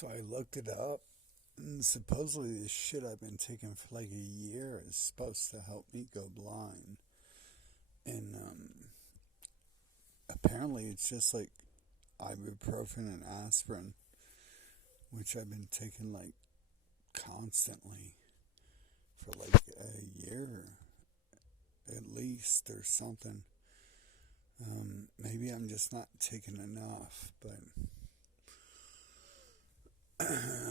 So I looked it up, and supposedly this shit I've been taking for like a year is supposed to help me go blind. And apparently it's just like ibuprofen and aspirin, which I've been taking like constantly for like a year at least or something. Maybe I'm just not taking enough, but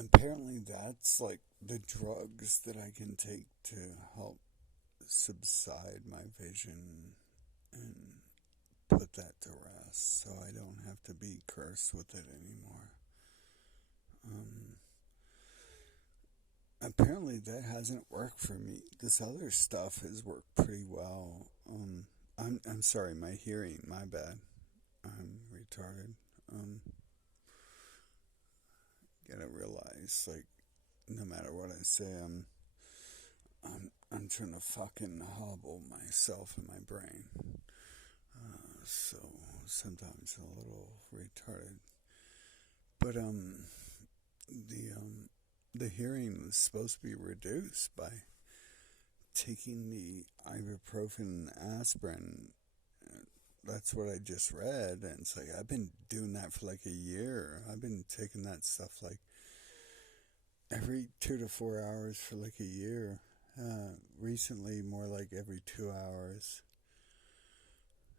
apparently that's like the drugs that I can take to help subside my vision and put that to rest so I don't have to be cursed with it anymore. Um, Apparently that hasn't worked for me. This other stuff has worked pretty well. I'm sorry, my hearing, my bad. I'm retarded. Gotta realize, like, no matter what I say, I'm trying to fucking hobble myself in my brain. So sometimes a little retarded. But the the hearing was supposed to be reduced by taking the ibuprofen and aspirin. That's what I just read, and it's like I've been doing that for like a year. I've been taking that stuff like every 2 to 4 hours for like a year. Recently, more like every 2 hours.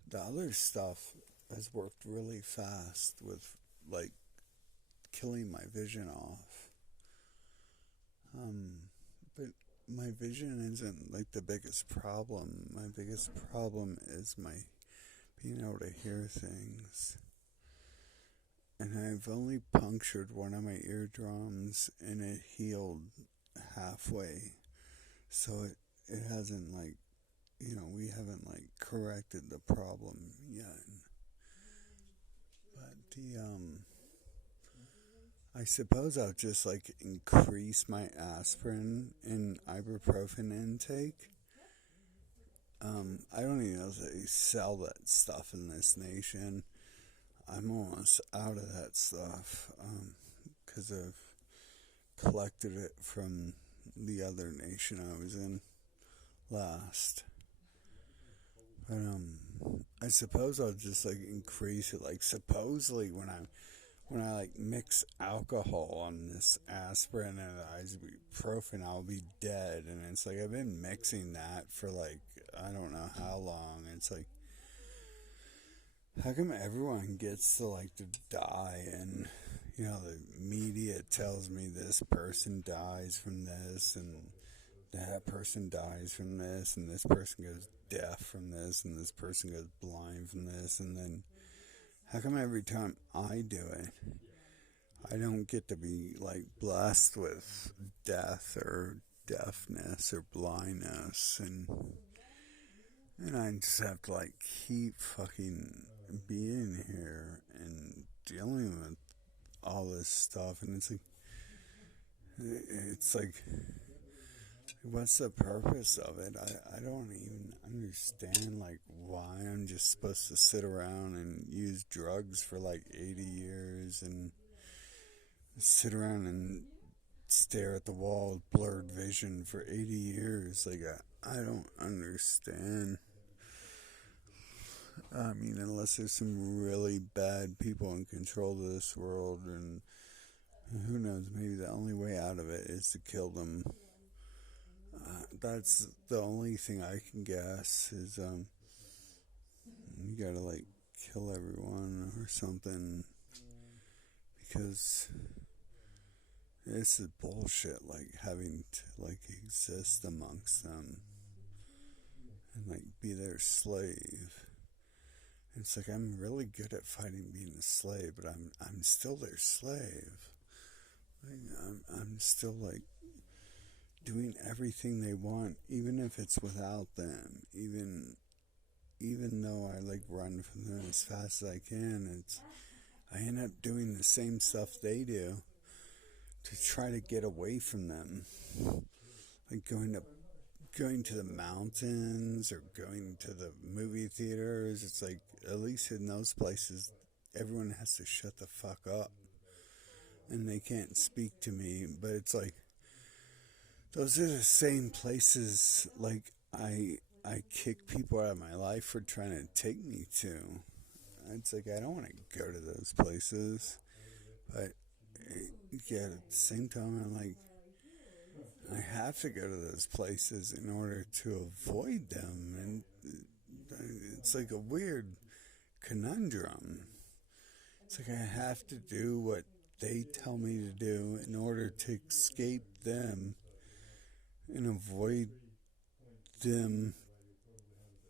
The other stuff has worked really fast with like killing my vision off. But my vision isn't like the biggest problem. My biggest problem is my being able to hear things. And I've only punctured one of my eardrums and it healed halfway. So it hasn't like, we haven't like corrected the problem yet. But I suppose I'll just like increase my aspirin and ibuprofen intake. I don't even know if they sell that stuff in this nation. I'm almost out of that stuff because I've collected it from the other nation I was in last. But I suppose I'll just like increase it. Like supposedly when I like mix alcohol on this aspirin and ibuprofen, I'll be dead. And it's like I've been mixing that for like I don't know how long. It's like how come everyone gets to like to die and the media tells me this person dies from this and that person dies from this and this person goes deaf from this and this person goes blind from this, and then how come every time I do it I don't get to be like blessed with death or deafness or blindness, and I just have to like keep fucking being here and dealing with all this stuff, and it's like what's the purpose of it? I don't even understand like why I'm just supposed to sit around and use drugs for like 80 years and sit around and stare at the wall with blurred vision for 80 years. Like I don't understand. I mean, unless there's some really bad people in control of this world, and who knows, maybe the only way out of it is to kill them. That's the only thing I can guess is you gotta like kill everyone or something, because this is bullshit, like having to like exist amongst them and like be their slave. It's like I'm really good at fighting being a slave, but I'm still their slave. Like, I'm still like doing everything they want, even if it's without them. Even though I like run from them as fast as I can, I end up doing the same stuff they do to try to get away from them, like going to the mountains or going to the movie theaters. It's like at least in those places everyone has to shut the fuck up and they can't speak to me, but it's like those are the same places like I kick people out of my life for trying to take me to. It's like I don't want to go to those places, but yeah, at the same time, I'm like I have to go to those places in order to avoid them, and it's like a weird conundrum. It's like I have to do what they tell me to do in order to escape them and avoid them,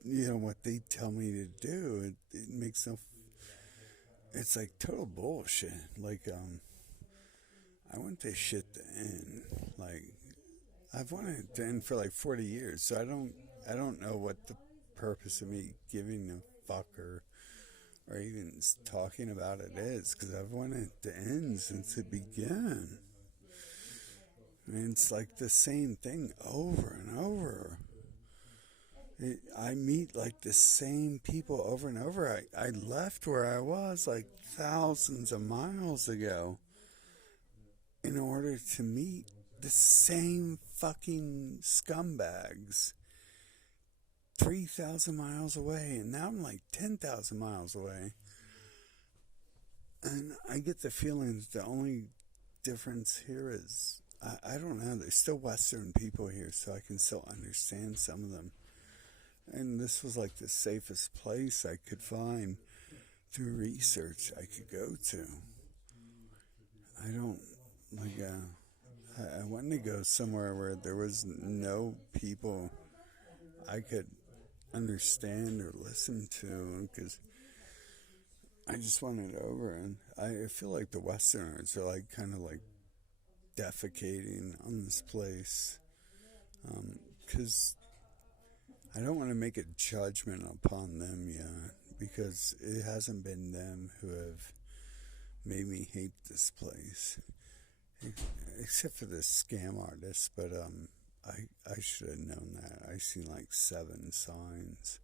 what they tell me to do. It makes no. It's like total bullshit. Like, I want this shit to end. Like, I've wanted it to end for like 40 years, so I don't know what the purpose of me giving a fuck or even talking about it is, because I've wanted it to end since it began. And it's like the same thing over and over. I meet like the same people over and over. I left where I was like thousands of miles ago in order to meet the same fucking scumbags 3,000 miles away, and now I'm like 10,000 miles away. And I get the feeling that the only difference here is, I don't know, there's still Western people here, so I can still understand some of them. And this was like the safest place I could find through research I could go to. I don't, like, I wanted to go somewhere where there was no people I could understand or listen to, because I just wanted it over. And I feel like the Westerners are like kind of like defecating on this place, because I don't want to make a judgment upon them yet, because it hasn't been them who have made me hate this place, except for the scam artist. But I should have known that. I seen like 7 signs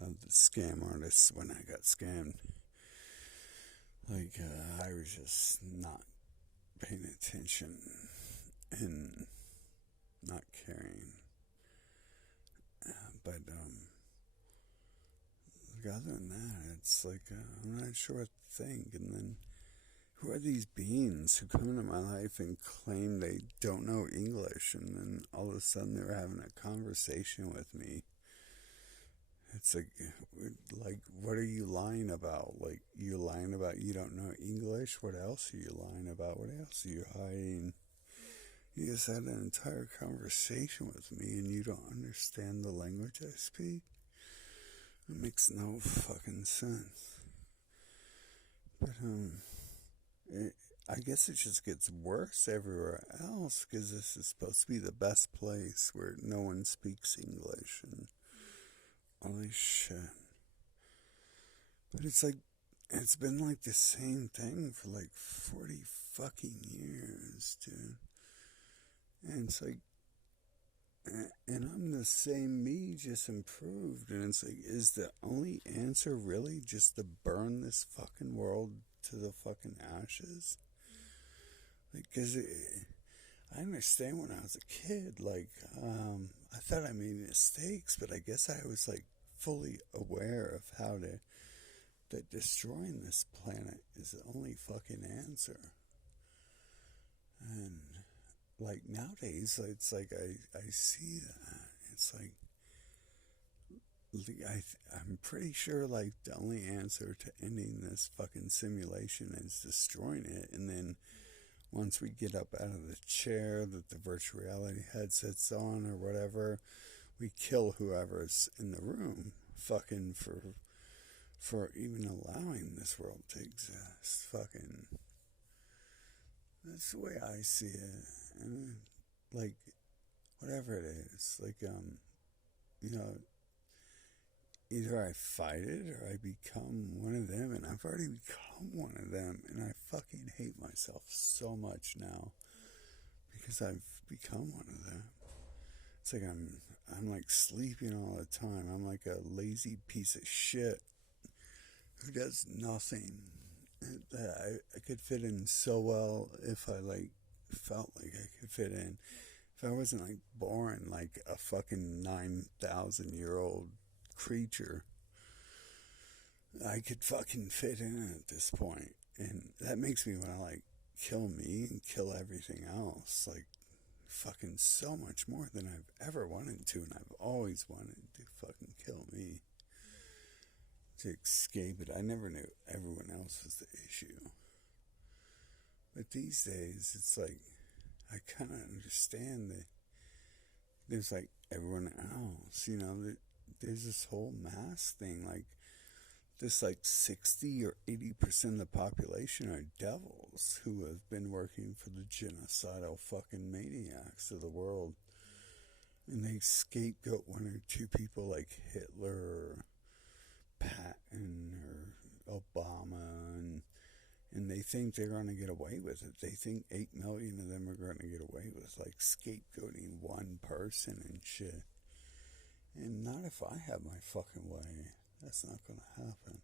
of the scam artists when I got scammed. Like, I was just not paying attention and not caring. But other than that, it's like, I'm not sure what to think. And then, who are these beings who come into my life and claim they don't know English, and then all of a sudden they're having a conversation with me? It's like, what are you lying about? Like, you're lying about you don't know English? What else are you lying about? What else are you hiding? You just had an entire conversation with me and you don't understand the language I speak? It makes no fucking sense. But, I guess it just gets worse everywhere else, because this is supposed to be the best place where no one speaks English and all this shit. But it's like, it's been like the same thing for like 40 fucking years, dude. And it's like, and I'm the same me, just improved. And it's like, is the only answer really just to burn this fucking world to the fucking ashes? Like, because I understand when I was a kid, like, I thought I made mistakes, but I guess I was like fully aware of how that destroying this planet is the only fucking answer. And like nowadays, it's like I see that. It's like, I'm pretty sure like the only answer to ending this fucking simulation is destroying it. And then once we get up out of the chair that the virtual reality headset's on or whatever, we kill whoever's in the room fucking for even allowing this world to exist. Fucking, that's the way I see it. And like, whatever it is, like, either I fight it or I become one of them, and I've already become one of them, and I fucking hate myself so much now because I've become one of them. It's like I'm like sleeping all the time. I'm like a lazy piece of shit who does nothing that I could fit in so well if I like felt like I could fit in. If I wasn't like born like a fucking 9,000-year-old creature, I could fucking fit in at this point. And that makes me want to like kill me and kill everything else. Like fucking so much more than I've ever wanted to, and I've always wanted to fucking kill me to escape it. I never knew everyone else was the issue. But these days, it's like, I kind of understand that there's like everyone else, you know, there's this whole mass thing, like, this like 60 or 80% of the population are devils who have been working for the genocidal fucking maniacs of the world. And they scapegoat one or two people like Hitler or Patton or Obama, and they think they're going to get away with it. They think 8 million of them are going to get away with like scapegoating one person and shit. And not if I have my fucking way. That's not going to happen.